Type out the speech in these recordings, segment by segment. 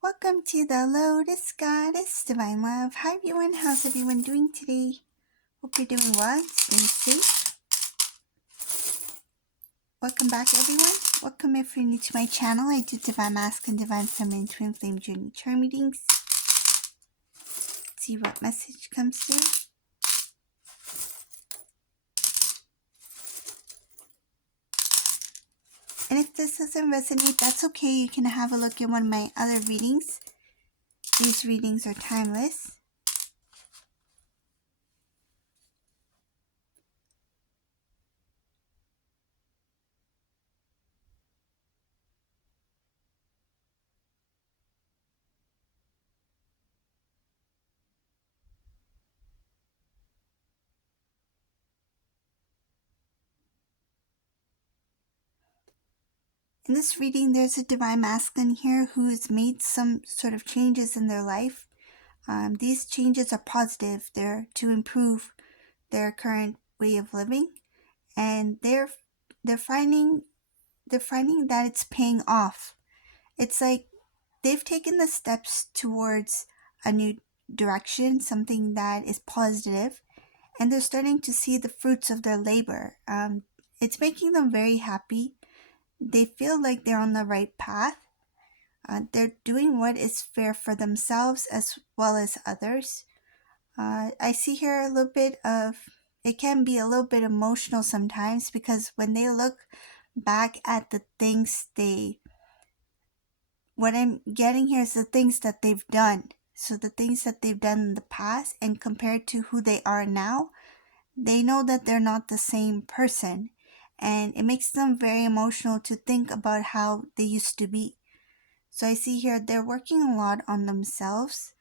Welcome to the Lotus Goddess Divine Love. Hi everyone, how's everyone doing today? Hope you're doing well, staying safe. Welcome back everyone. Welcome if you're new to my channel. I do Divine Masculine, Divine Feminine, Twin Flame Journey Charm readings. See what message comes through. And if this doesn't resonate, that's okay. You can have a look at one of my other readings. These readings are timeless. In this reading, there's a Divine Masculine here who has made some sort of changes in their life. These changes are positive. They're to improve their current way of living, and they're finding that it's paying off. It's like they've taken the steps towards a new direction, something that is positive, and they're starting to see the fruits of their labor. It's making them very happy. They feel like they're on the right path. They're doing what is fair for themselves as well as others. I see here a little bit of, it can be a little bit emotional sometimes, because when they look back at the things what I'm getting here is the things that they've done. So the things that they've done in the past, and compared to who they are now, they know that they're not the same person. And it makes them very emotional to think about how they used to be. So I see here they're working a lot on themselves.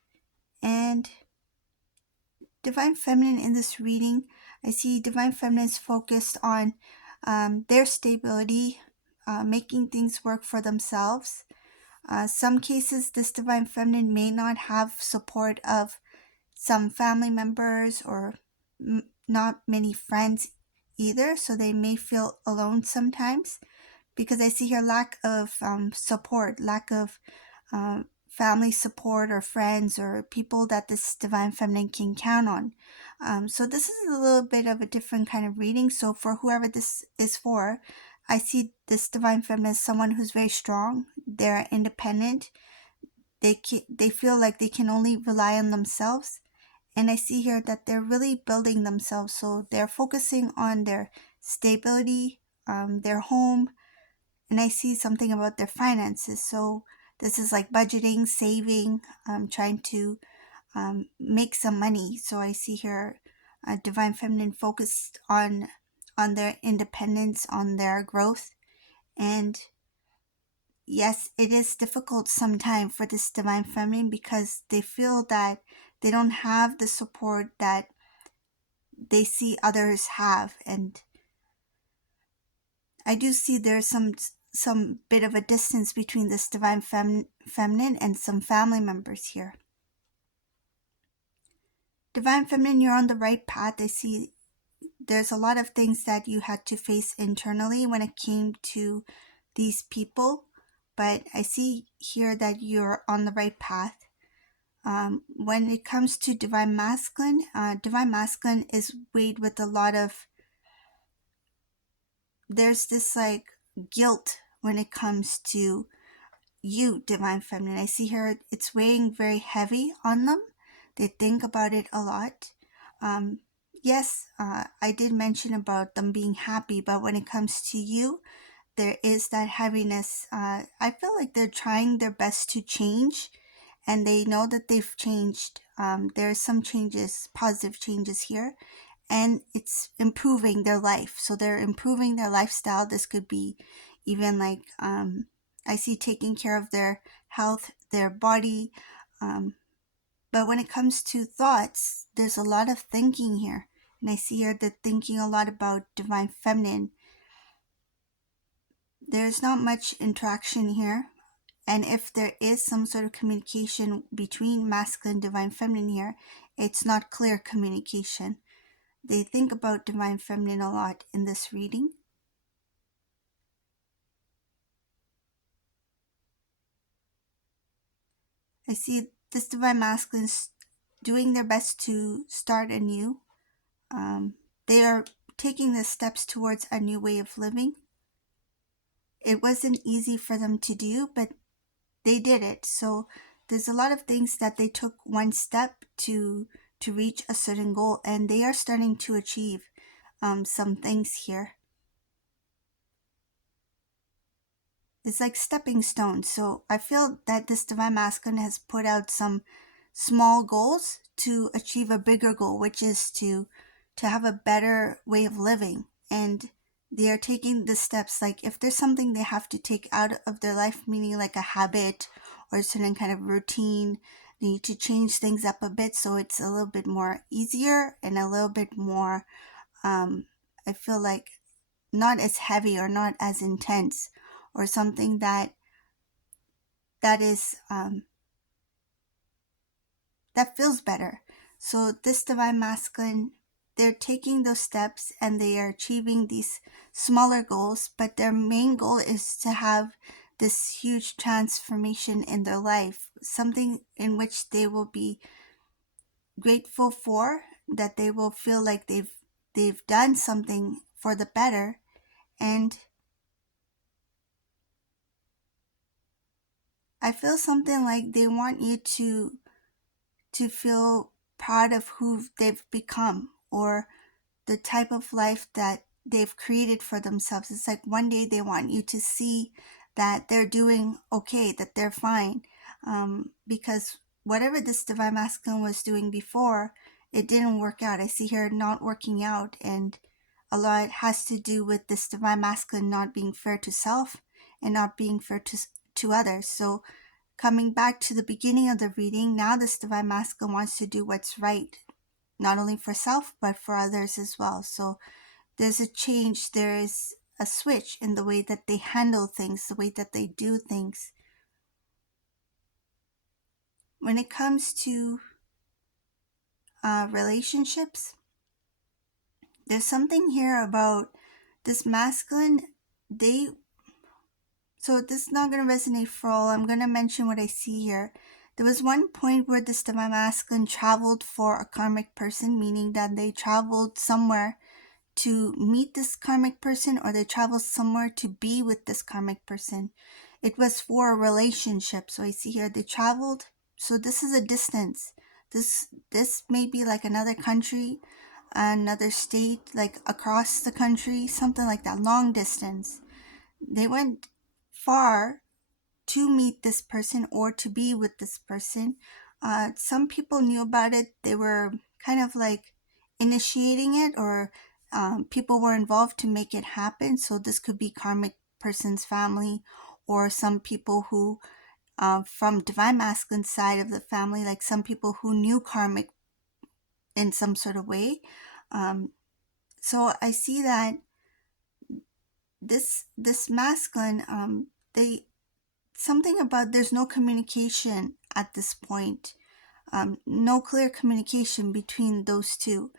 And Divine Feminine in this reading, I see Divine Feminine is focused on their stability, making things work for themselves. Some cases, this Divine Feminine may not have support of some family members or not many friends either, so they may feel alone sometimes, because I see here lack of support, lack of family support or friends or people that this Divine Feminine can count on. So this is a little bit of a different kind of reading. So for whoever this is for, I see this Divine Feminine as someone who's very strong. They're independent. They feel like they can only rely on themselves. And I see here that they're really building themselves. So they're focusing on their stability, their home, and I see something about their finances. So this is like budgeting, saving, trying to make some money. So I see here Divine Feminine focused on their independence, on their growth. And yes, it is difficult sometimes for this Divine Feminine, because they feel that they don't have the support that they see others have. And I do see there's some bit of a distance between this Divine Feminine and some family members here. Divine Feminine, you're on the right path. I see there's a lot of things that you had to face internally when it came to these people, but I see here that you're on the right path. When it comes to Divine Masculine is weighed with a lot of, there's this like guilt when it comes to you, Divine Feminine. I see here it's weighing very heavy on them. They think about it a lot. Yes, I did mention about them being happy, but when it comes to you, there is that heaviness. I feel like they're trying their best to change, and they know that they've changed. There's some changes, positive changes here, and it's improving their life. So they're improving their lifestyle. This could be even like, I see taking care of their health, their body. But when it comes to thoughts, there's a lot of thinking here. And I see here that thinking a lot about Divine Feminine. There's not much interaction here. And if there is some sort of communication between masculine and Divine Feminine here, it's not clear communication. They think about Divine Feminine a lot in this reading. I see this divine masculine doing their best to start anew. They are taking the steps towards a new way of living. It wasn't easy for them to do, but they did it. So there's a lot of things that they took one step to reach a certain goal, and they are starting to achieve some things here. It's like stepping stones. So I feel that this divine masculine has put out some small goals to achieve a bigger goal, which is to have a better way of living. And they are taking the steps, like if there's something they have to take out of their life, meaning like a habit or a certain kind of routine, they need to change things up a bit so it's a little bit more easier and a little bit more, I feel like, not as heavy or not as intense, or something that is that feels better. So this divine masculine, they're taking those steps and they are achieving these smaller goals, but their main goal is to have this huge transformation in their life, something in which they will be grateful for, that they will feel like they've done something for the better. And I feel something like they want you to feel proud of who they've become, or the type of life that they've created for themselves. It's like one day they want you to see that they're doing okay, that they're fine. Because whatever this divine masculine was doing before, it didn't work out. I see her not working out, and a lot has to do with this divine masculine not being fair to self and not being fair to others. So coming back to the beginning of the reading, now this divine masculine wants to do what's right, not only for self, but for others as well. So there's a change, there is a switch in the way that they handle things, the way that they do things. When it comes to relationships, there's something here about this masculine. So this is not going to resonate for all. I'm going to mention what I see here. There was one point where this divine masculine traveled for a karmic person, meaning that they traveled somewhere to meet this karmic person, or they traveled somewhere to be with this karmic person. It was for a relationship. So I see here they traveled. So this is a distance. This may be like another country, another state, like across the country, something like that, long distance. They went far to meet this person or to be with this person. Some people knew about it. They were kind of like initiating it, or people were involved to make it happen. So this could be karmic person's family, or some people who, from divine masculine side of the family, like some people who knew karmic in some sort of way. So I see that this masculine, they something about there's no communication at this point, no clear communication between those two.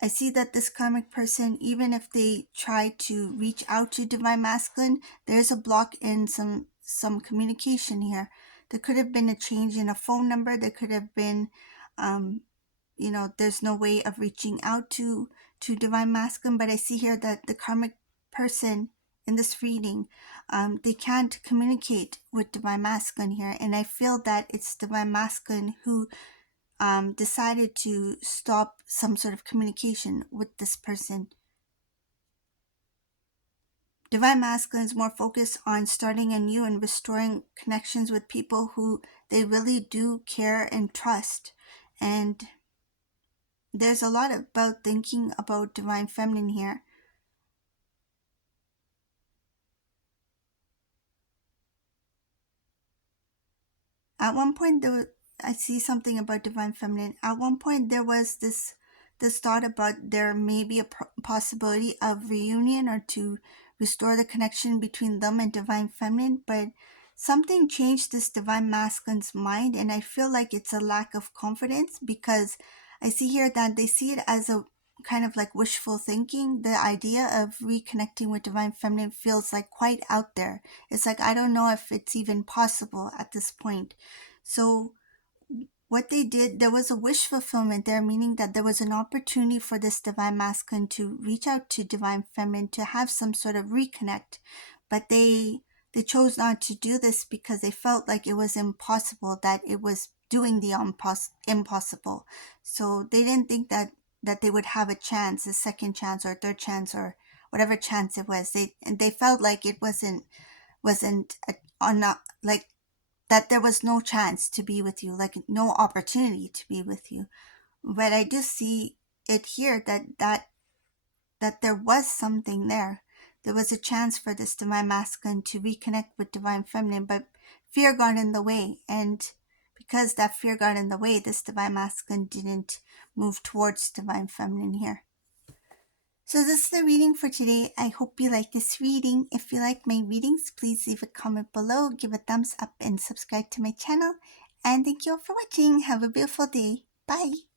I see that this karmic person, even if they try to reach out to divine masculine, there's a block in some communication here. There could have been a change in a phone number. There could have been, there's no way of reaching out to divine masculine. But I see here that the karmic person in this reading, they can't communicate with divine masculine here, and I feel that it's divine masculine who decided to stop some sort of communication with this person. Divine masculine is more focused on starting anew and restoring connections with people who they really do care and trust. And there's a lot about thinking about divine feminine here. At one point, I see something about divine feminine. At one point, there was this thought about there may be a possibility of reunion, or to restore the connection between them and divine feminine, but something changed this divine masculine's mind, and I feel like it's a lack of confidence, because I see here that they see it as a kind of like wishful thinking. The idea of reconnecting with divine feminine feels like quite out there. It's like, I don't know if it's even possible at this point. So what they did, there was a wish fulfillment there, meaning that there was an opportunity for this divine masculine to reach out to divine feminine to have some sort of reconnect, but they chose not to do this because they felt like it was impossible, that it was doing the impossible. So they didn't think that they would have a chance, a second chance or third chance or whatever chance it was. They felt like it wasn't like that there was no chance to be with you, like no opportunity to be with you. But I do see it here that there was something there. There was a chance for this divine masculine to reconnect with divine feminine, but fear got in the way. And because that fear got in the way, this divine masculine didn't move towards divine feminine here. So this is the reading for today. I hope you like this reading. If you like my readings, please leave a comment below, give a thumbs up, and subscribe to my channel. And thank you all for watching. Have a beautiful day. Bye.